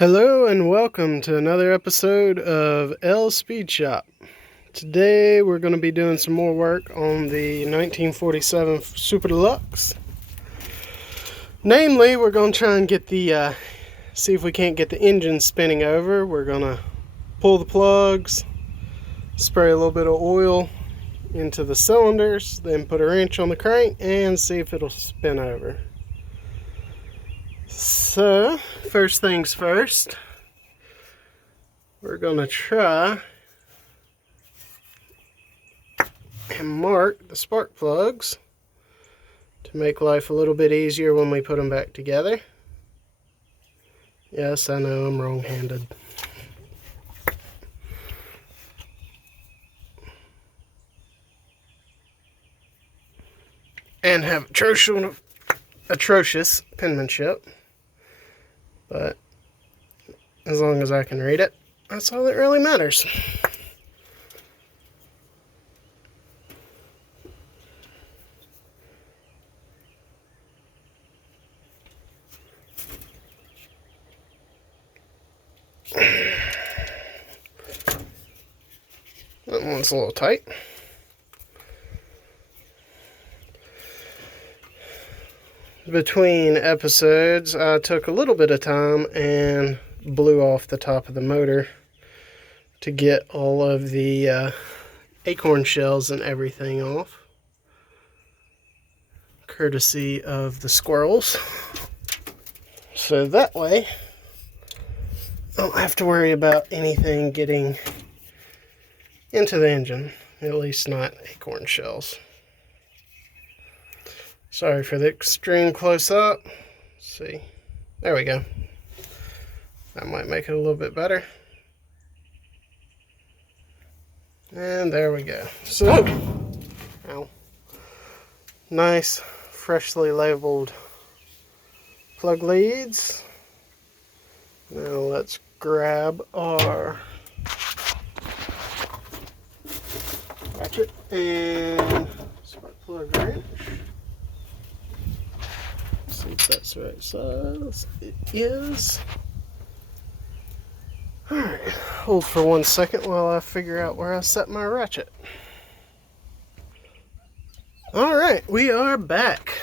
Hello and welcome to another episode of L Speed Shop. Today we're going to be doing some more work on the 1947 Super Deluxe. Namely, we're going to try and get the, see if we can't get the engine spinning over. We're going to pull the plugs, spray a little bit of oil into the cylinders, then put a wrench on the crank and see if it'll spin over. So, first things first, we're going to try and mark the spark plugs to make life a little bit easier when we put them back together. Yes, I know I'm wrong-handed. And have atrocious penmanship. But as long as I can read it, that's all that really matters. That one's a little tight. Between episodes, I took a little bit of time and blew off the top of the motor to get all of the acorn shells and everything off, courtesy of the squirrels. So that way, I don't have to worry about anything getting into the engine, at least not acorn shells. Sorry for the extreme close-up. See, there we go. That might make it a little bit better. And there we go. So, ow, nice, freshly labeled plug leads. Now let's grab our ratchet and spark plug wrench. See if that's the right size. It is. Alright, hold for 1 second while I figure out where I set my ratchet. Alright, we are back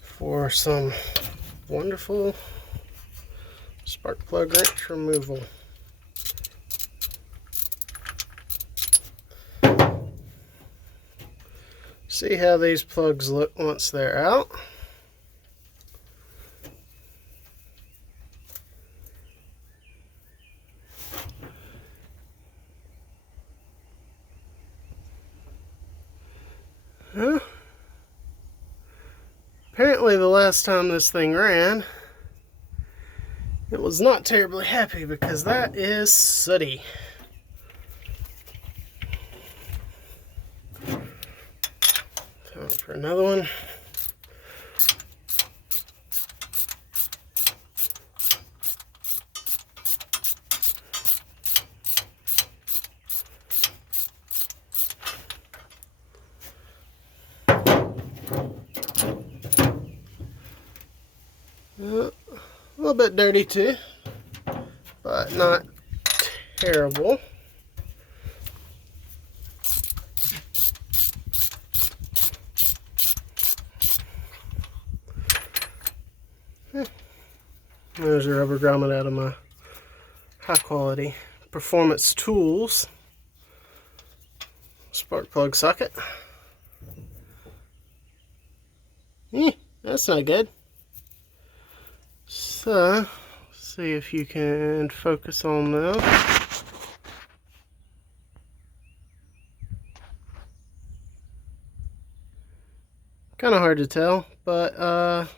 for some wonderful spark plug wrench removal. See how these plugs look once they're out. Apparently the last time this thing ran, it was not terribly happy because that is sooty. Time for another one. A little bit dirty too, but not terrible. There's a rubber grommet out of my high quality Performance Tools spark plug socket. That's not good. So, see if you can focus on that. Kind of hard to tell, but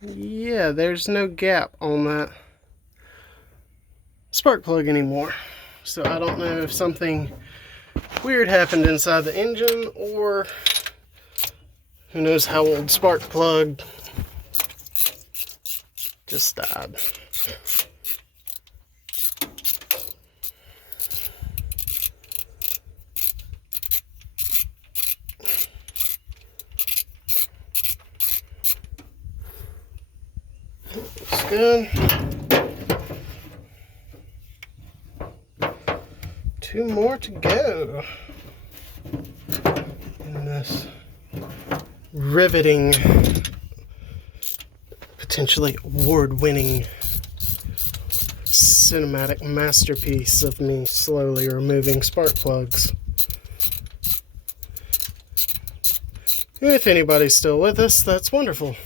yeah, there's no gap on that spark plug anymore. So I don't know if something weird happened inside the engine, or who knows how old spark plug just died. Looks good. 2 more to go in this riveting, potentially award-winning cinematic masterpiece of me slowly removing spark plugs. If anybody's still with us, that's wonderful.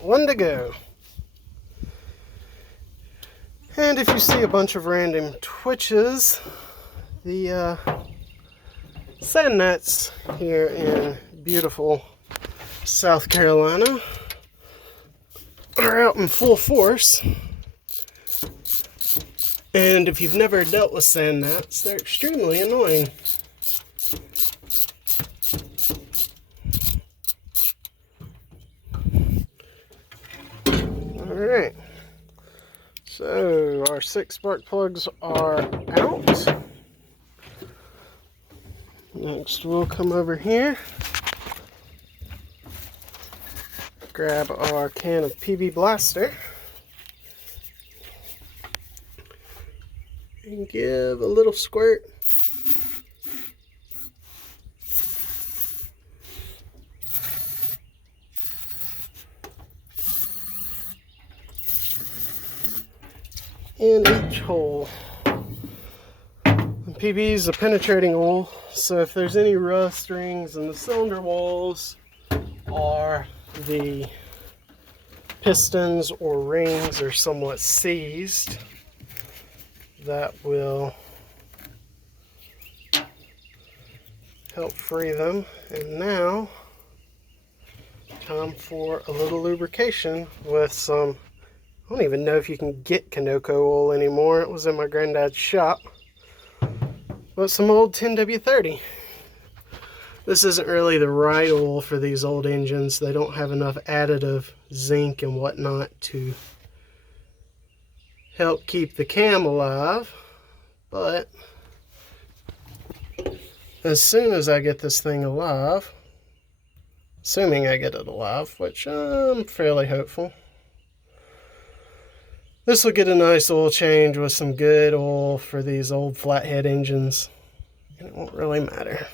One to go. And if you see a bunch of random twitches, the sand nets here in beautiful South Carolina are out in full force. And if you've never dealt with sand gnats, they're extremely annoying. Alright, so our 6 spark plugs are out. Next we'll come over here, grab our can of PB Blaster, and give a little squirt. In each hole. And PB is a penetrating oil, so if there's any rust rings in the cylinder walls or the pistons or rings are somewhat seized, that will help free them. And now, time for a little lubrication with some, I don't even know if you can get Kanoko oil anymore. It was in my granddad's shop. But some old 10W30. This isn't really the right oil for these old engines. They don't have enough additive zinc and whatnot to help keep the cam alive. But as soon as I get this thing alive, assuming I get it alive, which I'm fairly hopeful, this will get a nice oil change with some good oil for these old flathead engines, and it won't really matter.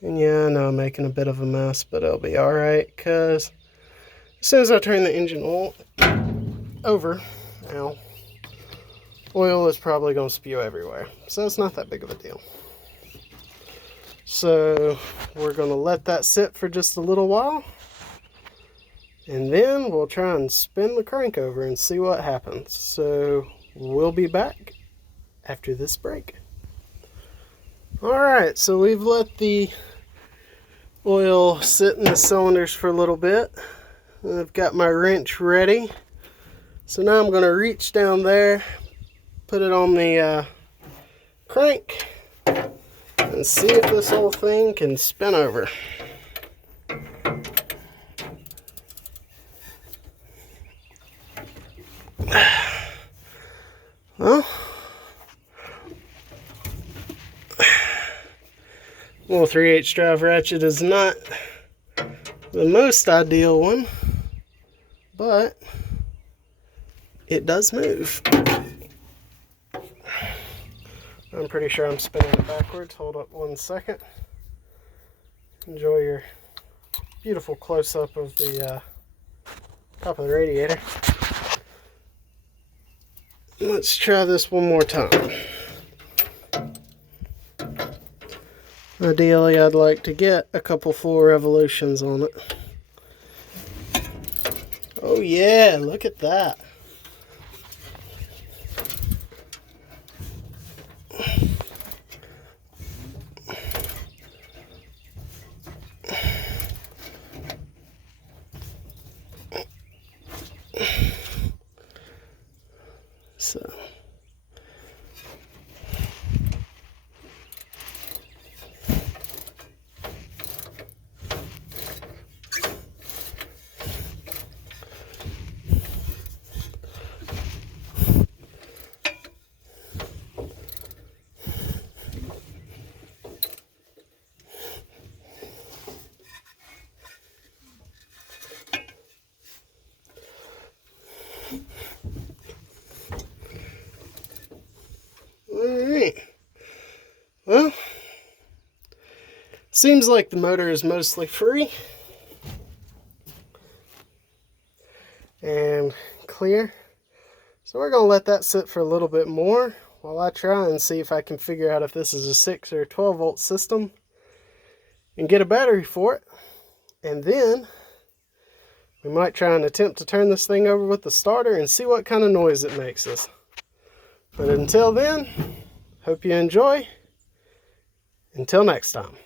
And yeah, I know I'm making a bit of a mess, but it'll be alright, because as soon as I turn the engine oil over, oil is probably going to spew everywhere, so it's not that big of a deal. So we're going to let that sit for just a little while, and then we'll try and spin the crank over and see what happens. So we'll be back after this break. Alright, so we've let the oil sit in the cylinders for a little bit. I've got my wrench ready. So now I'm going to reach down there, put it on the crank, and see if this whole thing can spin over. Well, little 3/8 drive ratchet is not the most ideal one, but it does move. I'm pretty sure I'm spinning it backwards. Hold up 1 second. Enjoy your beautiful close-up of the top of the radiator. Let's try this one more time. Ideally, I'd like to get a couple full revolutions on it. Oh yeah, look at that. So Seems like the motor is mostly free and clear. So we're going to let that sit for a little bit more while I try and see if I can figure out if this is a 6 or 12 volt system and get a battery for it. And then we might try and attempt to turn this thing over with the starter and see what kind of noise it makes us. But until then, hope you enjoy. Until next time.